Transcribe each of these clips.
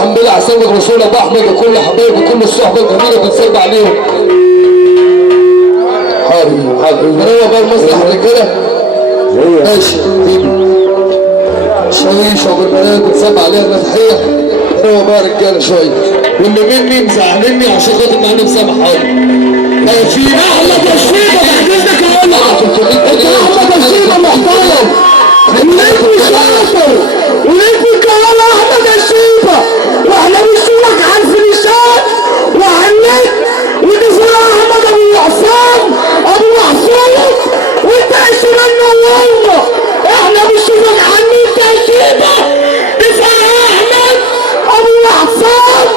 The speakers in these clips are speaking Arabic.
حمدي عسلك رسول الله احمد وكل حبايبي وكل الصحبه الجميله بنصب عليهم. حاضر هو بقى المصلح الرجاله ماشي شويه شغل البنات بنصب عليها المسيحيه. هو بقى رجاله شويه واللي مني مزعلني عشان خاطر معانا مسامح حاضر. في احمد الشيبه بعد اذنك اقول لك احمد الشيبه محترم ونجم شاطر ونجم كمان احمد الشيبه واحنا بنشوفك على الفليشات وعلى النت ونزل احمد ابو عصام وانت عايش منه والله احنا بنشوفك على النت يا شيبه نزل احمد ابو عصام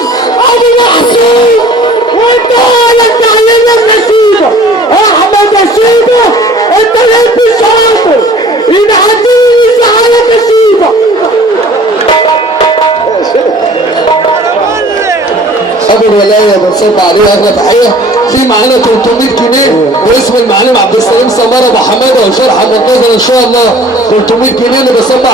وانت ولا تعلمنا النسيبه احمد الشيبه انت لقيت الشاطر ينعديني زعلك الشيبه. ابو الولايه بنصب عليه اغلى تحيه. في معانا 300 جنيه باسم المعلم عبد السلام سماره ابو حماده وشرح منتظر ان شاء الله 300 جنيه اللي بصب